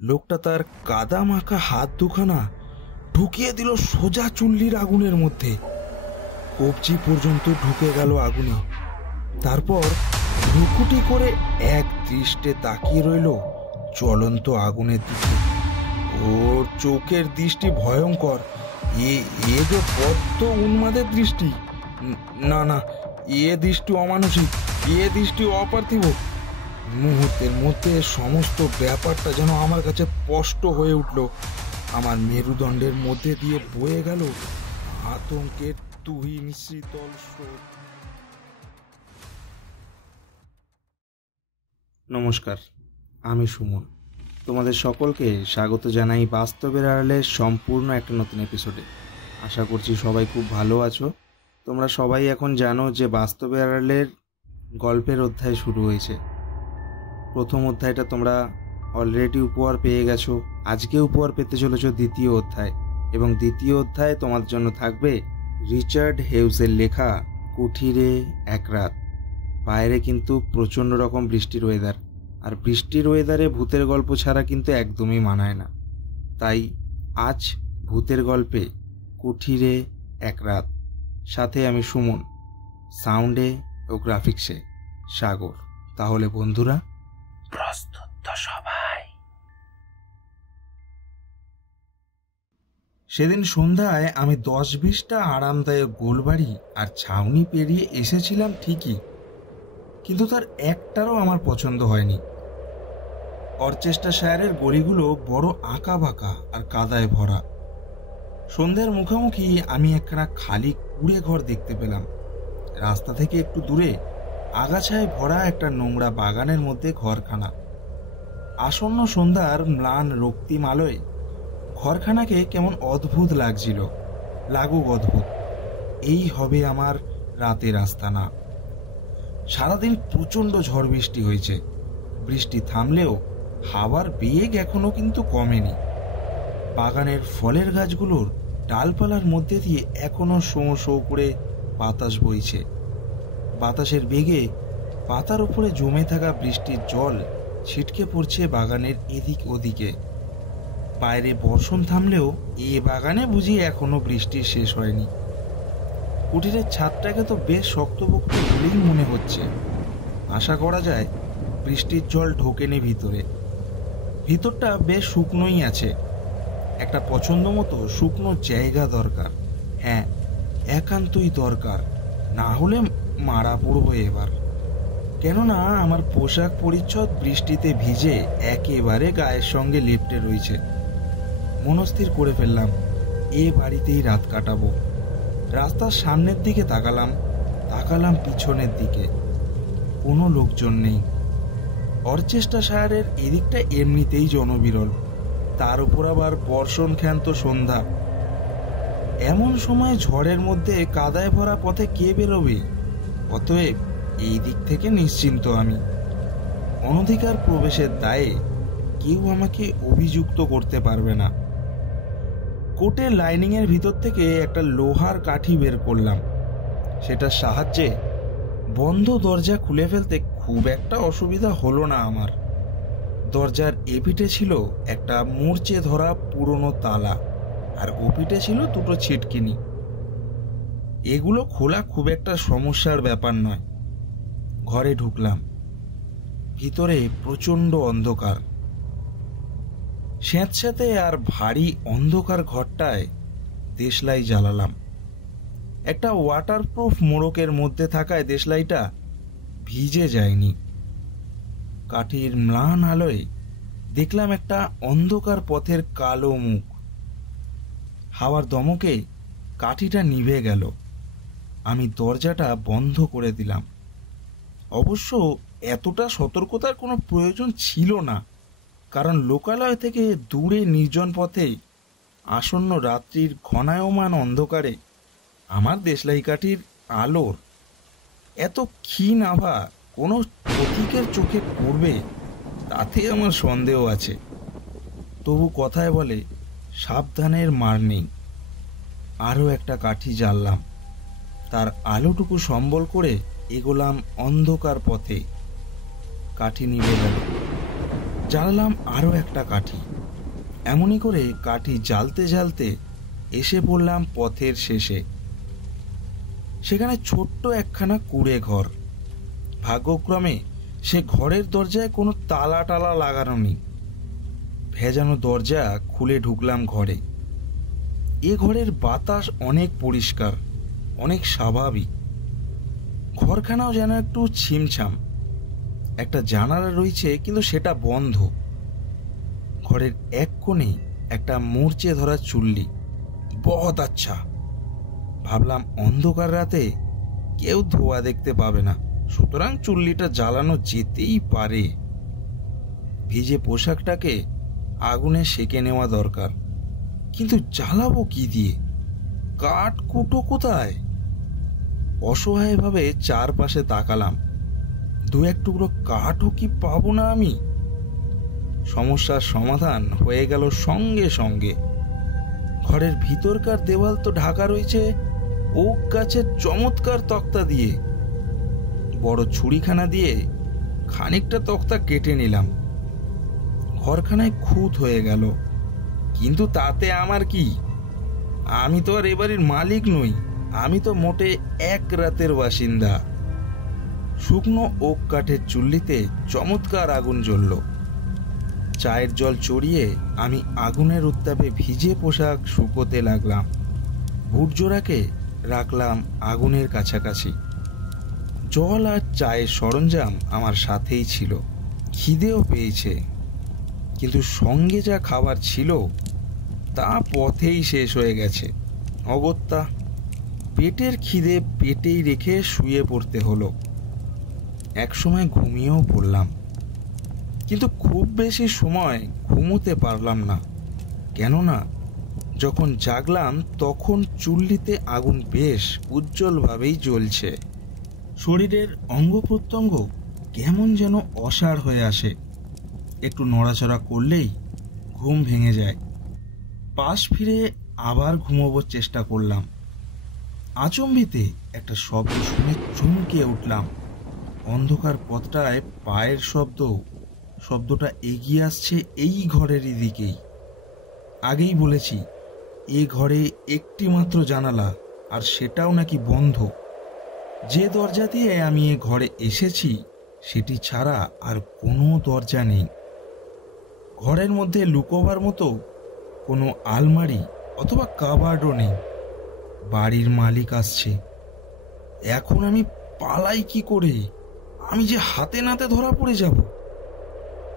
লোকটা তার কাদা মাখা হাত দুখানা ঢুকিয়ে দিল সোজা চুল্লির আগুনের মধ্যে। কবজি পর্যন্ত ঢুকে গেল আগুনে। তারপর ভ্রুকুটি করে এক দৃষ্টে তাকিয়ে রইল জ্বলন্ত আগুনের দিকে। ওর চোখের দৃষ্টি ভয়ঙ্কর। এ যে বদ্ধ উন্মাদের দৃষ্টি। না না, এ দৃষ্টি অমানুষিক, এ দৃষ্টি অপার্থিব। মুহূর্তের মধ্যে সমস্ত ব্যাপারটা যেন আমার কাছে স্পষ্ট হয়ে উঠল। আমার মেরুদণ্ডের মধ্যে দিয়ে বয়ে গেল আতঙ্কের তুহিন শীতল স্রোত। নমস্কার, আমি সুমন। তোমাদের সকলকে স্বাগত জানাই বাস্তবের আড়ালে সম্পূর্ণ একটা নতুন এপিসোডে। আশা করছি সবাই খুব ভালো আছো। তোমরা সবাই এখন জানো যে বাস্তবের আড়ালের গল্পের অধ্যায় শুরু হয়েছে। প্রথম অধ্যায়টা তোমরা অলরেডি উপহার পেয়ে গেছো। আজকে উপহার পেতে চলেছো দ্বিতীয় অধ্যায়, এবং দ্বিতীয় অধ্যায় তোমাদের জন্য থাকবে রিচার্ড হেউসের লেখা কুঠিরে এক রাত। বাইরে কিন্তু প্রচণ্ড রকম বৃষ্টির ওয়েদার, আর বৃষ্টির ওয়েদারে ভূতের গল্প ছাড়া কিন্তু একদমই মানায় না। তাই আজ ভূতের গল্পে কুঠিরে এক রাত, সাথে আমি সুমন, সাউন্ডে ও গ্রাফিক্সে সাগর। তাহলে বন্ধুরা, প্রস্তুত তো সবাই? সেদিন সন্ধ্যায় আমি 10-20টা আরামদায়ক গোলবাড়ি আর ছাউনি পেরিয়ে এসেছিলাম ঠিকই, কিন্তু তার একটারও আমার পছন্দ হয়নি। অরচেস্টারশায়ারের গলিগুলো বড় আঁকা বাঁকা আর কাদায় ভরা। সন্ধ্যার মুখোমুখি আমি একখানা খালি কুড়ে ঘর দেখতে পেলাম। রাস্তা থেকে একটু দূরে আগাছায় ভরা একটা নোংরা বাগানের মধ্যে ঘরখানা। আসন্ন সন্ধ্যার ম্লান রক্তিম আলোয় ঘরখানাকে কেমন অদ্ভুত লাগছিল, লাগুক অদ্ভুত। এই হবে আমার রাতের আস্তানা। সারাদিন প্রচণ্ড ঝড় বৃষ্টি হয়েছে। বৃষ্টি থামলেও হাওয়ার বেগ এখনো কিন্তু কমেনি। বাগানের ফলের গাছগুলোর ডালপালার মধ্যে দিয়ে এখনো শোঁ শোঁ করে বাতাস বইছে। বাতাসের বেগে পাতার উপরে জমে থাকা বৃষ্টির জল ছিটকে পড়ছে বাগানের এদিক ওদিকে। বাইরে বর্ষণ থামলেও এ বাগানে বুঝি এখনো বৃষ্টি শেষ হয়নি। কুটিরের ছাদটাকে তো বেশ শক্তপোক্ত বলেই মনে হচ্ছে। আশা করা যায় বৃষ্টির জল ঢোকেনি ভিতরে। ভিতরটা বেশ শুকনোই আছে। একটা পছন্দ মতো শুকনো জায়গা দরকার। হ্যাঁ, একান্তই দরকার, না হলে মারা পড়বো এবার। কেননা আমার পোশাক পরিচ্ছদ বৃষ্টিতে ভিজে একেবারে গায়ের সঙ্গে লেপ্টে রয়েছে। মনস্থির করে ফেললাম এ বাড়িতেই রাত কাটাবো। রাস্তার সামনের দিকে তাকালাম পিছনের দিকে। কোনো লোকজন নেই। অরচেস্টারশায়ারের এদিকটা এমনিতেই জনবিরল, তার উপর আবার বর্ষণ ক্ষান্ত সন্ধ্যা। এমন সময় ঝড়ের মধ্যে কাদায় ভরা পথে কে বেরোবে? অতএব এই দিক থেকে নিশ্চিন্ত আমি। অনধিকার প্রবেশের দায়ে কেউ আমাকে অভিযুক্ত করতে পারবে না। কোটের লাইনিংয়ের ভিতর থেকে একটা লোহার কাঠি বের করলাম। সেটার সাহায্যে বন্ধ দরজা খুলে ফেলতে খুব একটা অসুবিধা হলো না আমার। দরজার এপিঠে ছিল একটা মূর্চে ধরা পুরনো তালা, আর ওপিঠে ছিল দুটো ছিটকিনি। এগুলো খোলা খুব একটা সমস্যার ব্যাপার নয়। ঘরে ঢুকলাম। ভিতরে প্রচণ্ড অন্ধকার। স্যাঁতস্যাঁতে আর ভারী অন্ধকার ঘরটায় দেশলাই জ্বালালাম। একটা ওয়াটারপ্রুফ মোড়কের মধ্যে থাকায় দেশলাইটা ভিজে যায়নি। কাঠির ম্লান আলোয় দেখলাম একটা অন্ধকার পথের কালো মুখ। হাওয়ার দমকে কাঠিটা নিভে গেল। আমি দরজাটা বন্ধ করে দিলাম। অবশ্য এতটা সতর্কতার কোনো প্রয়োজন ছিল না, কারণ লোকালয় থেকে দূরে নির্জন পথে আসন্ন রাত্রির ঘনায়মান অন্ধকারে আমার দেশলাই কাঠির আলোর এত ক্ষীণ আভা কোনো পথিকের চোখে পড়বে তাতে আমার সন্দেহ আছে। তবু কথায় বলে সাবধানের মার নেই। আরও একটা কাঠি জ্বাললাম। তার আলোটুকু সম্বল করে এগোলাম অন্ধকার পথে। কাঠি নিভে গেল। জ্বালালাম আরও একটা কাঠি। এমনই করে কাঠি জ্বালতে জ্বালতে এসে পড়লাম পথের শেষে। সেখানে ছোট্ট একখানা কুঁড়ে ঘর। ভাগ্যক্রমে সে ঘরের দরজায় কোনো তালা টালা লাগানো নেই। ভেজানো দরজা খুলে ঢুকলাম ঘরে। এ ঘরের বাতাস অনেক পরিষ্কার, অনেক স্বাভাবিক। ঘরখানাও যেন একটু ছিমছাম। একটা জানালা রয়েছে, কিন্তু সেটা বন্ধ। ঘরের এক কোণে একটা মরচে ধরা চুল্লি। বহুত আচ্ছা ভাবলাম, অন্ধকার রাতে কেউ ধোয়া দেখতে পাবে না, সুতরাং চুল্লিটা জ্বালানো যেতেই পারে। ভিজে পোশাকটাকে আগুনে সেঁকে নেওয়া দরকার, কিন্তু জ্বালাবো কি দিয়ে? কাঠ কুটো কোথায়? অসহায়ভাবে চারপাশে তাকালাম। দু এক টুকরো কাঠও কি পাবো না আমি? সমস্যার সমাধান হয়ে গেল সঙ্গে সঙ্গে। ঘরের ভিতরকার দেওয়াল তো ঢাকা রয়েছে ওক গাছের চমৎকার তক্তা দিয়ে। বড় ছুরিখানা দিয়ে খানিকটা তক্তা কেটে নিলাম। ঘরখানায় খুঁত হয়ে গেল, কিন্তু তাতে আমার কি? আমি তো আর এবারের মালিক নই, আমি তো মোটে এক রাতের বাসিন্দা। শুকনো ওক কাঠের চুল্লিতে চমৎকার আগুন জ্বলল। চায়ের জল চড়িয়ে আমি আগুনের উত্তাপে ভিজে পোশাক শুকোতে লাগলাম। বুটজোড়াকে রাখলাম আগুনের কাছাকাছি। জল আর চায়ের সরঞ্জাম আমার সাথেই ছিল। খিদেও পেয়েছে, কিন্তু সঙ্গে যা খাবার ছিল তা পথেই শেষ হয়ে গেছে। অগত্যা পেটের খিদে পেটেই রেখে শুয়ে পড়তে হলো। একসময় ঘুমিয়েও পড়লাম, কিন্তু খুব বেশি সময় ঘুমোতে পারলাম না। কেননা যখন জাগলাম তখন চুল্লিতে আগুন বেশ উজ্জ্বলভাবেই জ্বলছে। শরীরের অঙ্গ প্রত্যঙ্গ কেমন যেন অসাড় হয়ে আসে। একটু নড়াচড়া করলেই ঘুম ভেঙে যায়। পাশ ফিরে আবার ঘুমোবার চেষ্টা করলাম। আচম্বিতে একটা শব্দ শুনে চমকে উঠলাম। অন্ধকার পথটায় পায়ের শব্দটা এগিয়ে আসছে এই ঘরেরই দিকেই। আগেই বলেছি, এ ঘরে একটি মাত্র জানালা, আর সেটাও নাকি বন্ধ। যে দরজা দিয়ে আমি এ ঘরে এসেছি সেটি ছাড়া আর কোনো দরজা নেই। ঘরের মধ্যে লুকোবার মতো কোনো আলমারি অথবা কাবার্ডও নেই। বাড়ির মালিক আসছে। এখন আমি পালাই কি করে? আমি যে হাতে নাতে ধরা পড়ে যাব।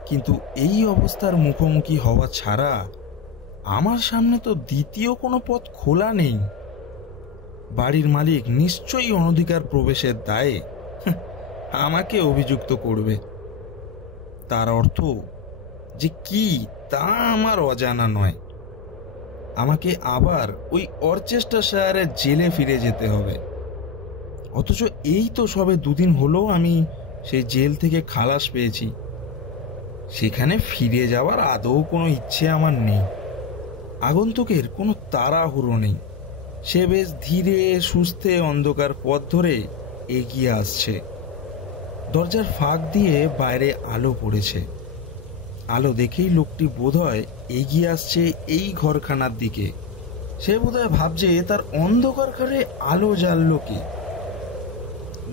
কিন্তু এই অবস্থার মুখোমুখি হওয়া ছাড়া আমার সামনে তো দ্বিতীয় কোনো পথ খোলা নেই। বাড়ির মালিক নিশ্চয়ই অনধিকার প্রবেশের দায়ে আমাকে অভিযুক্ত করবে। তার অর্থ যে কি তা আমার অজানা নয়। আমাকে আবার ওই অরচেস্টারশায়ারের জেলে ফিরে যেতে হবে। অথচ এই তো সবে দুদিন হলো আমি সেই জেল থেকে খালাস পেয়েছি। সেখানে ফিরে যাওয়ার আদৌ কোনো ইচ্ছে আমার নেই। আগন্তুকের কোনো তাড়াহুড়ো নেই। সে বেশ ধীরে সুস্থে অন্ধকার পথ ধরে এগিয়ে আসছে। দরজার ফাঁক দিয়ে বাইরে আলো পড়েছে। আলো দেখেই লোকটি বোধহয় এগিয়ে আসছে এই ঘরখানার দিকে। সে বোধহয় ভাবছে তার অন্ধকার ঘরে আলো জ্বাললো কি।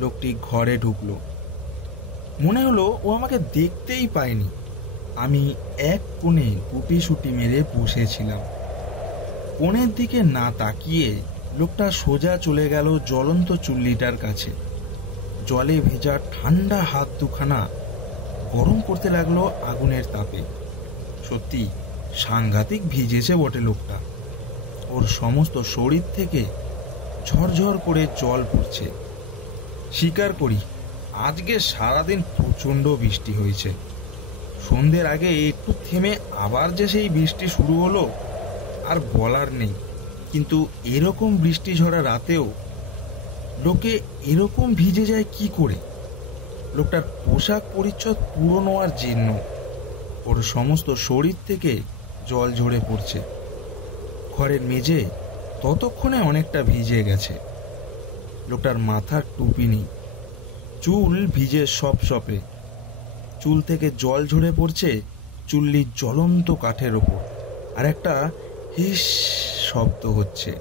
লোকটি ঘরে ঢুকলো। মনে হলো ও আমাকে দেখতেই পায়নি। আমি এক কোণে গুটিসুটি মেরে বসেছিলাম। কোণের দিকে না তাকিয়ে লোকটা সোজা চলে গেল জ্বলন্ত চুল্লিটার কাছে। জলে ভেজা ঠান্ডা হাত দুখানা গরম করতে লাগলো আগুনের তাপে। সত্যি সাংঘাতিক ভিজেছে বটে লোকটা। ওর সমস্ত শরীর থেকে ঝরঝর করে জল পড়ছে। স্বীকার করি, আজকে সারাদিন প্রচণ্ড বৃষ্টি হয়েছে। সন্ধ্যের আগে একটু থেমে আবার যে সেই বৃষ্টি শুরু হলো আর বলার নেই। কিন্তু এরকম বৃষ্টি ঝরা রাতেও লোকে এরকম ভিজে যায় কি করে? লোকটার পোশাক পরিচ্ছদ পুরনো আর জীর্ণ। ওর সমস্ত শরীর থেকে জল ঝরে পড়ছে। ঘরের মেঝে ততক্ষণে অনেকটা ভিজে গেছে। লোকটার মাথার টুপি নেই। চুল ভিজে সপসপে। চুল থেকে জল ঝরে পড়ছে চুল্লির জ্বলন্ত কাঠের ওপর, আর একটা হিস শব্দ হচ্ছে।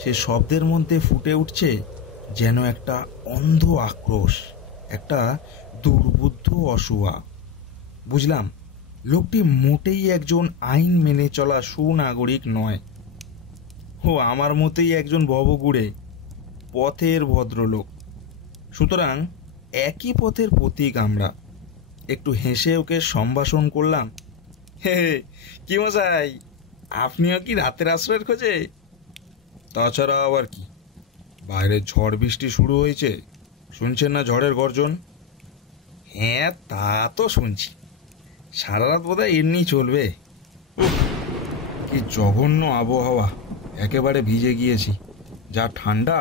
সে শব্দের মধ্যে ফুটে উঠছে যেন একটা অন্ধ আক্রোশ, একটা দুর্বুদ্ধ অসুয়া। বুঝলাম লোকটি মোটেই একজন আইন মেনে চলা সুনাগরিক নয়। ও আমার মতোই একজন ভবঘুরে পথের ভদ্রলোক। সুতরাং একই পথের প্রতীক আমরা। একটু হেসে ওকে সম্ভাষণ করলাম। হে কি মশাই, আপনিও কি রাতের আশ্রয়ের খোঁজে? তাছাড়া আবার কি, বাইরে ঝড় বৃষ্টি শুরু হয়েছে, শুনছেন না ঝড়ের গর্জন? হ্যাঁ তা তো শুনছি, সারা রাত বোধহয় এমনি চলবে। উফ, কি জঘন্য আবহাওয়া, একেবারে ভিজে গিয়েছি। যা ঠান্ডা,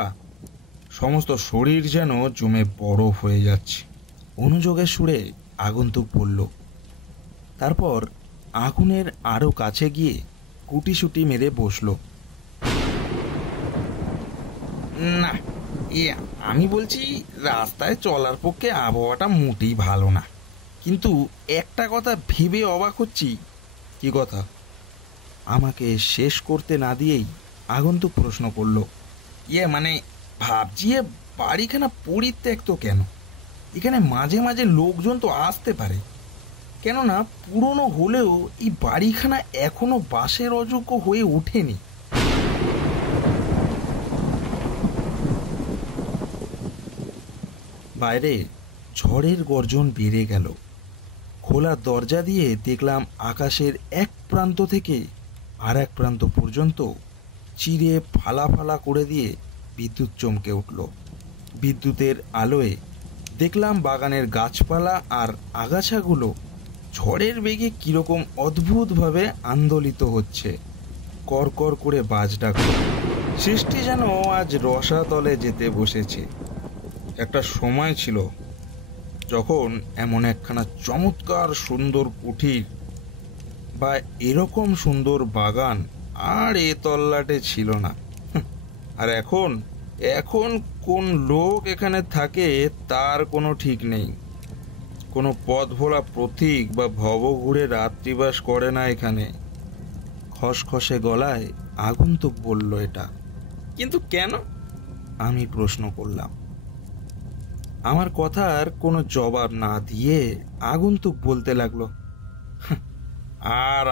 সমস্ত শরীর যেন জমে বরফ হয়ে যাচ্ছে। অনুযোগের সুরে আগন্তুক বলল। তারপর আগুনের আরো কাছে গিয়ে কুটিসুটি মেরে বসল। না, আমি বলছি রাস্তায় চলার পক্ষে আবহাওয়াটা মোটেই ভালো না, কিন্তু একটা কথা ভেবে অবাক হচ্ছি। কি কথা? আমাকে শেষ করতে না দিয়েই আগন্তুক প্রশ্ন করল। মানে ভাবছি বাড়িখানা পরিত্যক্ত কেন? এখানে মাঝে মাঝে লোকজন তো আসতে পারে, কেননা পুরনো হলেও এই বাড়িখানা এখনো বাসের অযোগ্য হয়ে ওঠেনি। বাইরে ঝড়ের গর্জন বেড়ে গেল। খোলা দরজা দিয়ে দেখলাম আকাশের এক প্রান্ত থেকে আর এক প্রান্ত পর্যন্ত চিরে ফালা ফালা করে দিয়ে বিদ্যুৎ চমকে উঠল। বিদ্যুতের আলোয় দেখলাম বাগানের গাছপালা আর আগাছাগুলো ঝড়ের বেগে কিরকম অদ্ভুতভাবে আন্দোলিত হচ্ছে। করকর করে বাজ ডাকল। সৃষ্টি যেন আজ রসাতলে যেতে বসেছে। একটা সময় ছিল যখন এমন একখানা চমৎকার সুন্দর কুঠির বা এরকম সুন্দর বাগান আর এ তল্লাটে ছিল না। আর এখন এখন কোন লোক এখানে থাকে তার কোনো ঠিক নেই। কোনো পথ ভোলা প্রতীক বা ভবঘুরে রাত্রিবাস করে না এখানে। খসখসে গলায় আগন্তুক বলল এটা। কিন্তু কেন? আমি প্রশ্ন করলাম। আমার কথার কোনো জবাব না দিয়ে আগন্তুক বলতে লাগলো। আর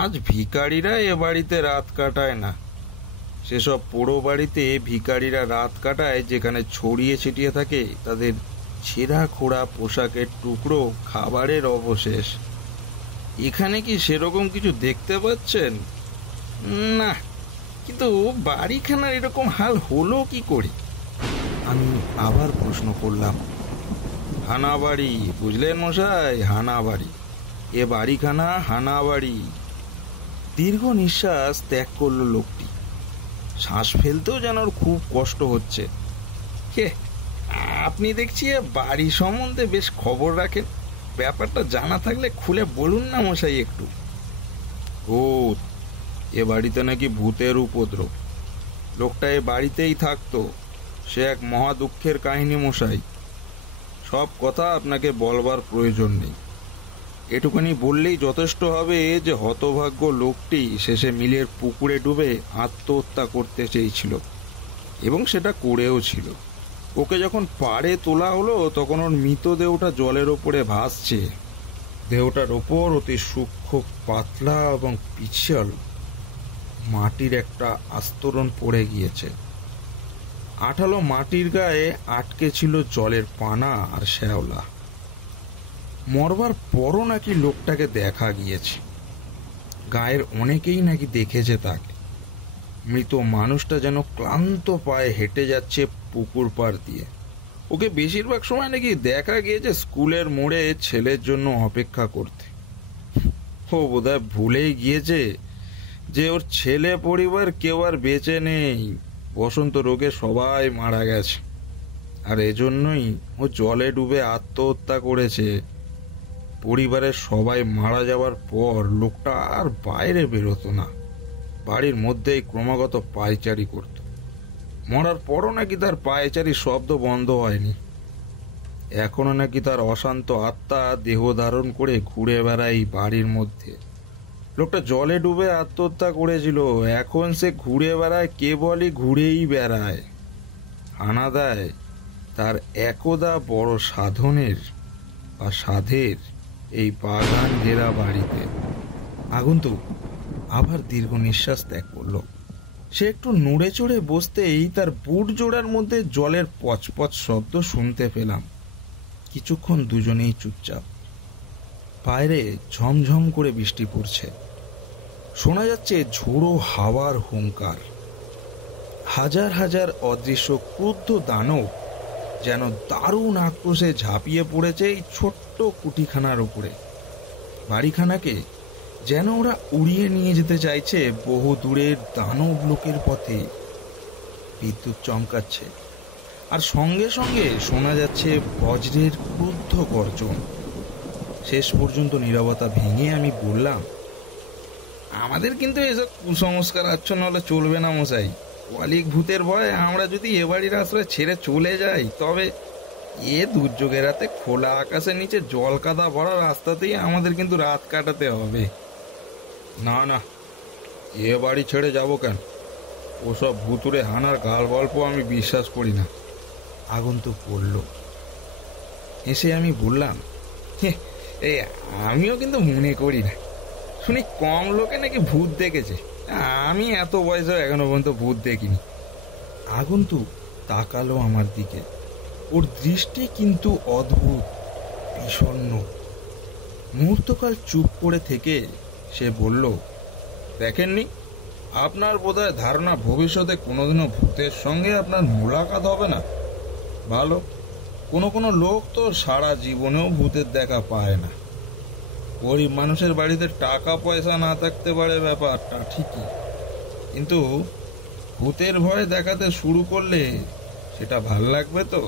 আজ ভিখারিরা এ বাড়িতে রাত কাটায় না। সেসব পোড়ো বাড়িতে ভিখারিরা রাত কাটায় যেখানে ছড়িয়ে ছিটিয়ে থাকে তাদের ছেঁড়া খোড়া পোশাকের টুকরো, খাবারের অবশেষ। এখানে কি সেরকম কিছু দেখতে পাচ্ছেন? না, কিন্তু বাড়িখানার এরকম হাল হলো কি করে? আমি আবার প্রশ্ন করলাম। হানাবাড়ি, বুঝলেন মশাই, হানাবাড়ি। এ বাড়িখানা হানাবাড়ি। দীর্ঘ নিঃশ্বাস ত্যাগ করল লোকটি। শ্বাস ফেলতেও যেন ওর খুব কষ্ট হচ্ছে। হে, আপনি দেখছি বাড়ি সম্বন্ধে বেশ খবর রাখেন। ব্যাপারটা জানা থাকলে খুলে বলুন না মশাই একটু। ভূত, এ বাড়িতে নাকি ভূতের উপদ্রব। লোকটা এ বাড়িতেই থাকতো। সে এক মহা দুঃখের কাহিনী মশাই। সব কথা আপনাকে বলবার প্রয়োজন নেই। এটুখানি বললেই যথেষ্ট হবে যে হতভাগ্য লোকটি শেষে মিলের পুকুরে ডুবে আত্মহত্যা করতে চেয়েছিল, এবং সেটা করেও ছিল। ওকে যখন পাড়ে তোলা হলো তখন ওর মৃতদেহটা জলের ওপরে ভাসছে। দেহটার ওপর অতি সূক্ষ্ম, পাতলা এবং পিছল মাটির একটা আস্তরণ পড়ে গিয়েছে। আঠালো মাটির গায়ে আটকে ছিল জলের পানা আর শ্যাওলা। মরবার পরও নাকি লোকটাকে দেখা গিয়েছে। গায়ের অনেকেই নাকি দেখেছে তাকে। মৃত মানুষটা যেন ক্লান্ত পায়ে হেঁটে যাচ্ছে পুকুর পাড় দিয়ে। ওকে বেশিরভাগ সময় নাকি দেখা গিয়েছে স্কুলের মোড়ে ছেলের জন্য অপেক্ষা করতে। ও বোধহয় ভুলেই গিয়েছে যে ওর ছেলে পরিবার কেউ আর বেঁচে নেই। বসন্ত রোগে সবাই মারা গেছে, আর এজন্যই ও জলে ডুবে আত্মহত্যা করেছে। পরিবারের সবাই মারা যাওয়ার পর লোকটা আর বাইরে বেরোতো না, বাড়ির মধ্যেই ক্রমাগত পায়চারি করত। মরার পরও নাকি তার পায়চারি শব্দ বন্ধ হয়নি। এখনো নাকি তার অশান্ত আত্মা দেহ ধারণ করে ঘুরে বেড়ায় এই বাড়ির মধ্যে। লোকটা জলে ডুবে আত্মহত্যা করেছিল, এখন সে ঘুরে বেড়ায়, কেবলই ঘুরেই বেড়ায়। হানা দেয় তার একদা বড় সাধনের বা সাধের এই বাগান ঘেরা বাড়িতে। আগন্তুক আবার দীর্ঘ নিঃশ্বাস ত্যাগ করল। সে একটু নড়ে চড়ে বসতেই তার বুট জোড়ার মধ্যে জলের পচপচ শব্দ শুনতে পেলাম। কিছুক্ষণ দুজনেই চুপচাপ। বাইরে ঝমঝম করে বৃষ্টি পড়ছে, শোনা যাচ্ছে ঝোড়ো হাওয়ার হুঙ্কার। হাজার হাজার অদৃশ্য ক্রুদ্ধ দানব যেন দারুণ আক্রোশে ঝাঁপিয়ে পড়েছে এই ছোট্ট কুটিখানার উপরে। বাড়িখানাকে যেন ওরা উড়িয়ে নিয়ে যেতে চাইছে বহু দূরের দানব লোকের পথে। বিদ্যুৎ চমকাচ্ছে, আর সঙ্গে সঙ্গে শোনা যাচ্ছে বজ্রের ক্রুদ্ধ গর্জন। শেষ পর্যন্ত নীরবতা ভেঙে আমি বললাম, আমাদের কিন্তু এসব কুসংস্কার আচ্ছন্ন হলে চলবে না মশাই। কলিক ভূতের ভয়ে আমরা যদি এ বাড়ির আশ্রয় ছেড়ে চলে যাই, তবে এ দুর্যোগের রাতে খোলা আকাশের নিচে জল কাদা ভরা রাস্তাতেই আমাদের কিন্তু রাত কাটাতে হবে। না না, এ বাড়ি ছেড়ে যাব কেন? ওসব ভুতুরে হানার গাল গল্প আমি বিশ্বাস করি না। আগন্তুক বলল। এসে আমি বললাম, এই আমিও কিন্তু মনে করি না। শুনি কম লোকে নাকি ভূত দেখেছে, আমি এত বয়সে এখনো পর্যন্ত ভূত দেখিনি। আগন্তুক তাকালো আমার দিকে, ওর দৃষ্টি কিন্তু অদ্ভুত, বিষণ্ণ। মুহূর্তকাল চুপ করে থেকে সে বলল, দেখেননি, আপনার বোধহয় ধারণা ভবিষ্যতে কোনোদিনও ভূতের সঙ্গে আপনার মোলাকাত হবে না। ভালো, কোনো কোনো লোক তো সারা জীবনেও ভূতের দেখা পায় না। গরিব মানুষের বাড়িতে টাকা পয়সা না থাকতে পারে, ব্যাপারটা ঠিকই, কিন্তু ভূতের ভয় দেখাতে শুরু করলে সেটা ভাল লাগবে তো?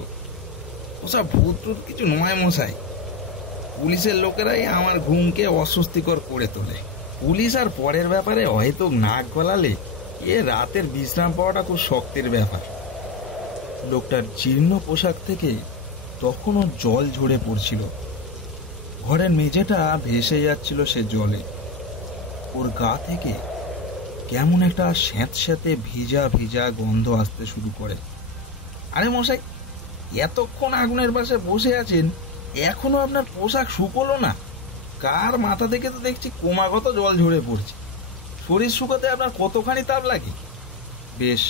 ওসব ভূত টুত কিছু নয় মশাই। পুলিশের লোকেরাই আমার ঘুমকে অস্বস্তিকর করে তোলে। পুলিশ আর পরের ব্যাপারে হয়তো নাক গলালে এ রাতের বিশ্রাম পাওয়াটা খুব শক্তের ব্যাপার। লোকটার জীর্ণ পোশাক থেকে তখনও জল ঝরে পড়ছিল। ঘরের মেঝেটা ভেসে যাচ্ছিল সে জলে। ওর গা থেকে কেমন একটা স্যাঁতস্যাঁতে ভিজা ভিজা গন্ধ আসতে শুরু করে। আরে মশাই, এতক্ষণ আগুনের পাশে বসে আছেন, এখনো আপনার পোশাক শুকোলো না? কার মাথা থেকে তো দেখছি ক্রমাগত জল ঝরে পড়ছে। শরীর শুকাতে আপনার কতখানি তাপ লাগে? বেশ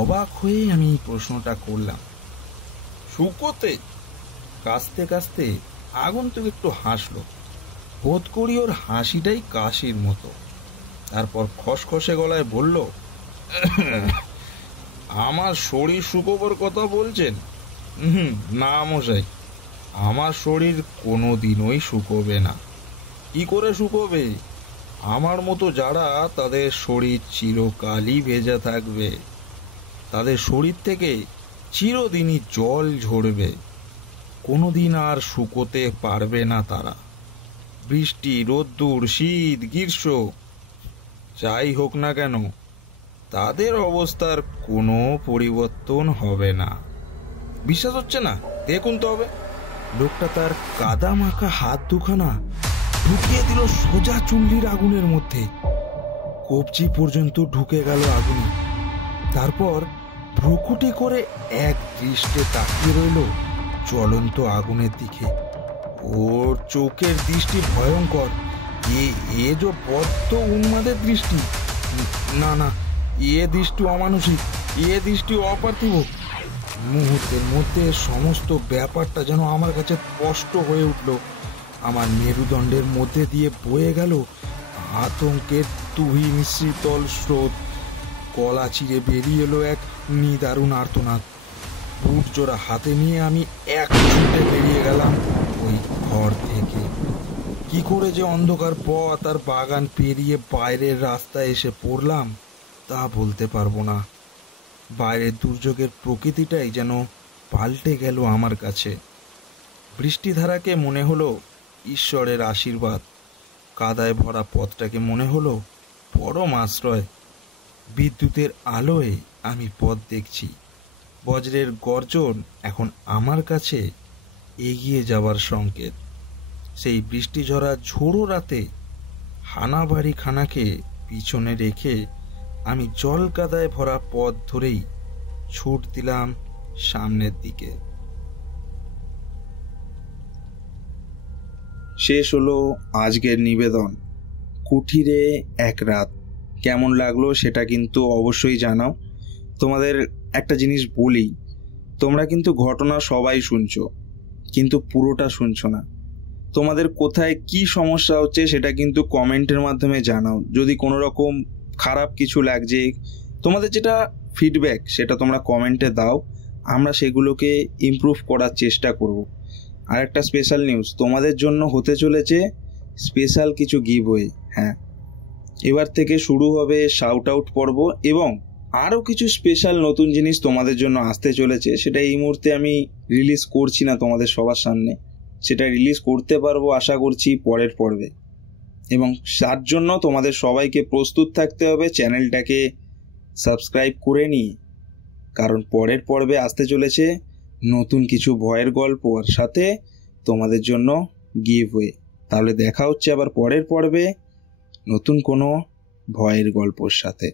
অবাক হয়েই আমি এই প্রশ্নটা করলাম। শুকোতে? কাশতে কাশতে আগন্তুক একটু হাসলো। বোধ করি ওর হাসিটাই কাশির মতো। তারপর খসখসে গলায় বলল, আমার শরীর শুকোবার কথা বলছেন? না মশাই, আমার শরীর কোনোদিনই শুকোবে না। কি করে শুকোবে? আমার মতো যারা, তাদের শরীর চিরকালই ভেজা থাকবে। তাদের শরীর থেকে চিরদিনই জল ঝরবে, কোনোদিন আর শুকোতে পারবে না তারা। বৃষ্টি, রোদ্দুর, শীত, গ্রীষ্ম যাই হোক না কেন, তাদের অবস্থার কোনো পরিবর্তন হবে না। বিশ্বাস হচ্ছে না? দেখুন তবে। লোকটা তার কাদা মাখা হাত দুখানা ঢুকিয়ে দিল সোজা চুল্লির আগুনের মধ্যে। কবজি পর্যন্ত ঢুকে গেল আগুনে। তারপর ভ্রুকুটি করে এক দৃষ্টে তাকিয়ে রইল জ্বলন্ত আগুনের দিকে। ওর চোখের দৃষ্টি ভয়ঙ্কর। এ যে বদ্ধ উন্মাদের দৃষ্টি। না না, এ দৃষ্টি অমানুষিক, এ দৃষ্টি অপার্থিব। মুহূর্তের মধ্যে সমস্ত ব্যাপারটা যেন আমার কাছে স্পষ্ট হয়ে উঠল। আমার মেরুদণ্ডের মধ্যে দিয়ে বয়ে গেল আতঙ্কের তুহিন শীতল স্রোত। গলা চিরে বেরিয়ে এলো এক নিদারুণ আর্তনাদ। বুট জোড়া হাতে নিয়ে আমি এক ছুটে বেরিয়ে গেলাম ওই ঘর থেকে। কি করে যে অন্ধকার পথ আর বাগান পেরিয়ে বাইরের রাস্তায় এসে পড়লাম তা বলতে পারবো না। বাইরের দুর্যোগের প্রকৃতিটাই যেন পাল্টে গেল আমার কাছে। বৃষ্টিধারাকে মনে হলো ঈশ্বরের আশীর্বাদ। কাদায় ভরা পথটাকে মনে হলো পরম আশ্রয়। বিদ্যুতের আলোয় আমি পথ দেখছি। বজ্রের গর্জন এখন আমার কাছে এগিয়ে যাওয়ার সংকেত। সেই বৃষ্টি ঝরা ঝোড়ো রাতে হানাবাড়ি খানাকে পিছনে রেখে আমি জল কাদায় ভরা পথ ধরেই ছুট দিলাম সামনের দিকে। শেষ হলো আজকের নিবেদন, কুঠিরে এক রাত। কেমন লাগলো সেটা কিন্তু অবশ্যই জানাও। তোমাদের একটা জিনিস বলি, তোমরা কিন্তু ঘটনা সবাই শুনছো, কিন্তু পুরোটা শুনছো না। তোমাদের কোথায় কি সমস্যা হচ্ছে সেটা কিন্তু কমেন্টের মাধ্যমে জানাও। যদি কোনো রকম খারাপ কিছু লাগছে, তোমাদের যেটা ফিডব্যাক সেটা তোমরা কমেন্টে দাও, আমরা সেগুলোকে ইমপ্রুভ করার চেষ্টা করব। আর একটা স্পেশাল নিউজ, তোমাদের জন্য হতে চলেছে স্পেশাল কিছু গিভওয়ে। হ্যাঁ, এবার থেকে শুরু হবে শাউট আউট পর্ব এবং আরও কিছু স্পেশাল নতুন জিনিস তোমাদের জন্য আসতে চলেছে। সেটা এই মুহূর্তে আমি রিলিজ করছি না তোমাদের সবার সামনে, সেটা রিলিজ করতে পারবো আশা করছি পরের পর্বে। এবং তার জন্য তোমাদের সবাইকে প্রস্তুত থাকতে হবে, চ্যানেলটাকে সাবস্ক্রাইব করে নিয়ে, কারণ পরের পর্বে আসতে চলেছে নতুন কিছু ভয়ের গল্প আর সাথে তোমাদের জন্য গিভওয়ে। তাহলে দেখা হচ্ছে আবার পরের পর্বে নতুন কোনো ভয়ের গল্পর সাথে।